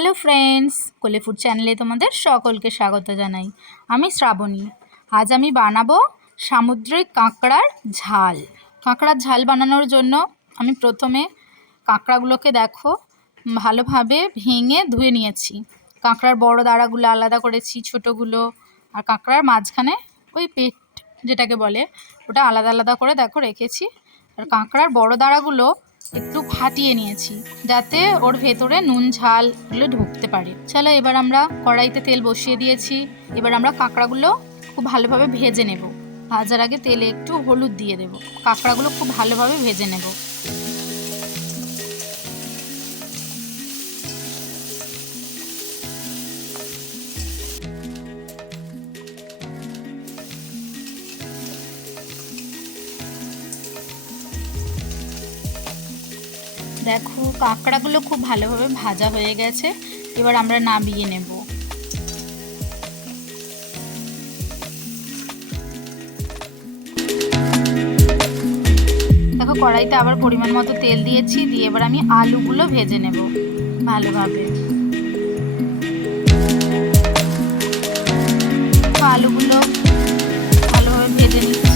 Hello friends, কোলে food চ্যানেলে তোমাদের সকলকে স্বাগত জানাই। আমি শ্রাবণী। আজ আমি বানাবো সামুদ্রিক কাঁকড়ার ঝাল। কাঁকড়ার ঝাল বানানোর জন্য আমি প্রথমে কাঁকড়াগুলোকে দেখো ভালোভাবে ভেঙে ধুয়ে নিয়েছি। কাঁকড়ার বড় দাঁড়াগুলো আলাদা করেছি, ছোটোগুলো আর কাঁকড়ার মাঝখানে ওই পেট যেটাকে বলে ওটা আলাদা আলাদা করে দেখো রেখেছি। আর কাঁকড়ার বড় দাঁড়াগুলো একটু ফাটিয়ে নিয়েছি যাতে ওর ভেতরে নুন ঝালগুলো ঢুকতে পারে। চলো এবার আমরা কড়াইতে তেল বসিয়ে দিয়েছি। এবার আমরা কাঁকড়াগুলো খুব ভালোভাবে ভেজে নেব। ভাজার আগে তেলে একটু হলুদ দিয়ে দেব। কাঁকড়াগুলো খুব ভালোভাবে ভেজে নেব। দেখো কাঁকড়াগুলো খুব ভালোভাবে ভাজা হয়ে গেছে। এবার আমরা নামিয়ে নেব। দেখো কড়াইতে আবার পরিমাণ মতো তেল দিয়েছি, দিয়ে এবার আমি আলুগুলো ভেজে নেব ভালোভাবে। আলুগুলো ভালোভাবে ভেজে নিচ্ছি।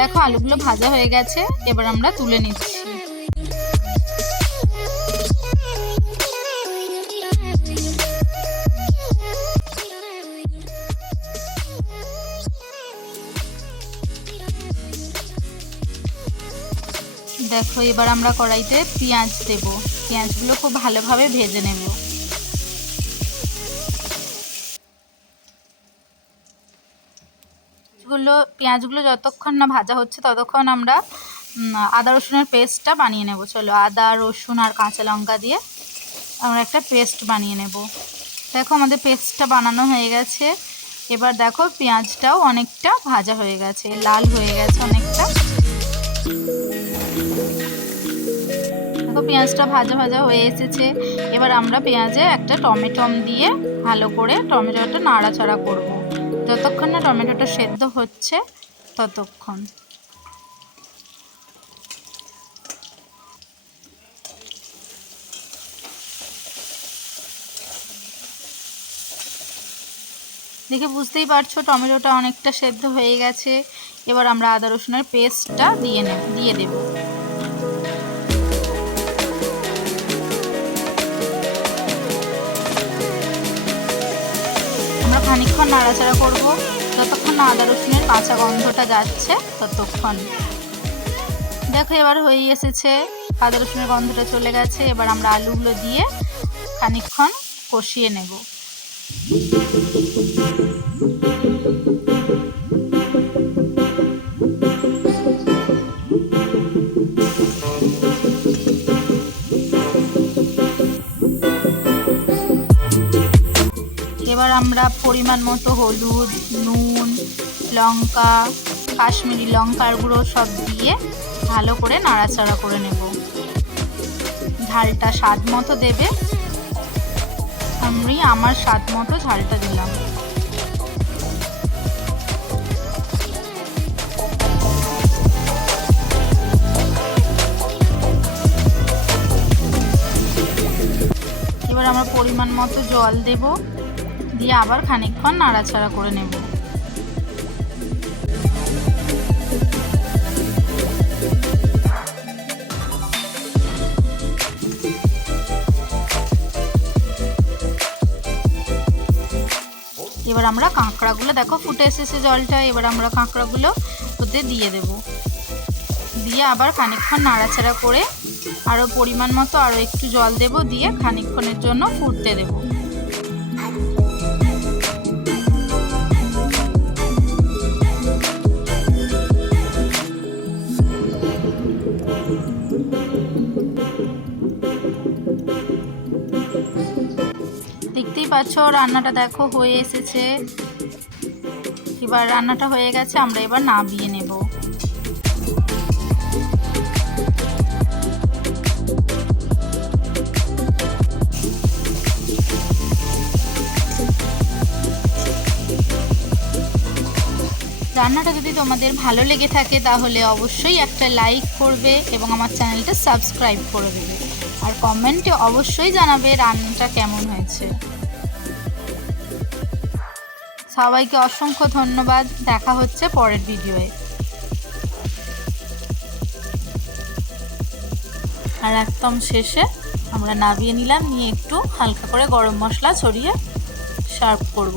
দেখো আলুগুলো ভাজা হয়ে গেছে, এবার আমরা তুলে নিচ্ছি। দেখো এবার আমরা কড়াইতে পেঁয়াজ দেব। পেঁয়াজগুলো খুব ভালোভাবে ভেজে নেব। পেঁয়াজগুলো যতক্ষণ না ভাজা হচ্ছে ততক্ষণ আমরা আদা রসুনের পেস্টটা বানিয়ে নেব। চলো আদা রসুন আর কাঁচা লঙ্কা দিয়ে আমরা একটা পেস্ট বানিয়ে নেব। দেখো আমাদের পেস্টটা বানানো হয়ে গেছে। এবার দেখো পেঁয়াজটাও অনেকটা ভাজা হয়ে গেছে, লাল হয়ে গেছে অনেকটা। দেখো পেঁয়াজটা ভাজা ভাজা হয়ে এসেছে। এবার আমরা পেঁয়াজে একটা টমেটো দিয়ে ভালো করে টমেটোটা নাড়াচাড়া করব যতক্ষণ না টমেটোটা সেদ্ধ হচ্ছে ততক্ষণ। দেখে বুঝতেই পারছো টমেটোটা অনেকটা সেদ্ধ হয়ে গেছে। এবার আমরা আদা রসুনের পেস্টটা দিয়ে দেব। আমরা খানিকক্ষণ নাড়াচাড়া করব যতক্ষণ না আদা রসুনের কাঁচা গন্ধটা যাচ্ছে ততক্ষণ। দেখো এবার হয়ে এসেছে, আদা রসুনের গন্ধটা চলে গেছে। এবার আমরা আলুগুলো দিয়ে খানিকক্ষণ কষিয়ে নেব। এবার আমরা পরিমাণ মতো হলুদ, নুন, লঙ্কা, কাশ্মীরি লঙ্কার গুঁড়ো সব দিয়ে ভালো করে নাড়াচাড়া করে নেব। ঝালটা স্বাদ মতো দেবে। আমি আমার স্বাদ মতো ঝালটা দিলাম। এবার আমরা পরিমাণ মতো জল দেব, দিয়ে আবার খানিকক্ষণ নাড়াচাড়া করে নেব। এবার আমরা কাঁকড়াগুলো দেখো ফুটে এসেছে জলটা। এবার আমরা কাঁকড়াগুলো ওতে দিয়ে দেব, দিয়ে আবার খানিকক্ষণ নাড়াচাড়া করে আরও পরিমাণ মতো আরও একটু জল দেব, দিয়ে খানিকক্ষণের জন্য ফুটতে দেব। দেখতেই পাচ্ছ রান্নাটা দেখো হয়ে এসেছে। এবার রান্নাটা হয়ে গেছে, আমরা এবার নামিয়ে নেব। রান্নাটা যদি তোমাদের ভালো লেগে থাকে তাহলে অবশ্যই একটা লাইক করবে এবং আমার চ্যানেলটা সাবস্ক্রাইব করে দেবে, আর কমেন্টে অবশ্যই জানাবে রান্নাটা কেমন হয়েছে। সবাইকে অসংখ্য ধন্যবাদ। দেখা হচ্ছে পরের ভিডিওয়ে। আর একদম শেষে আমরা নামিয়ে নিলাম, নিয়ে একটু হালকা করে গরম মশলা ছড়িয়ে সার্ভ করব।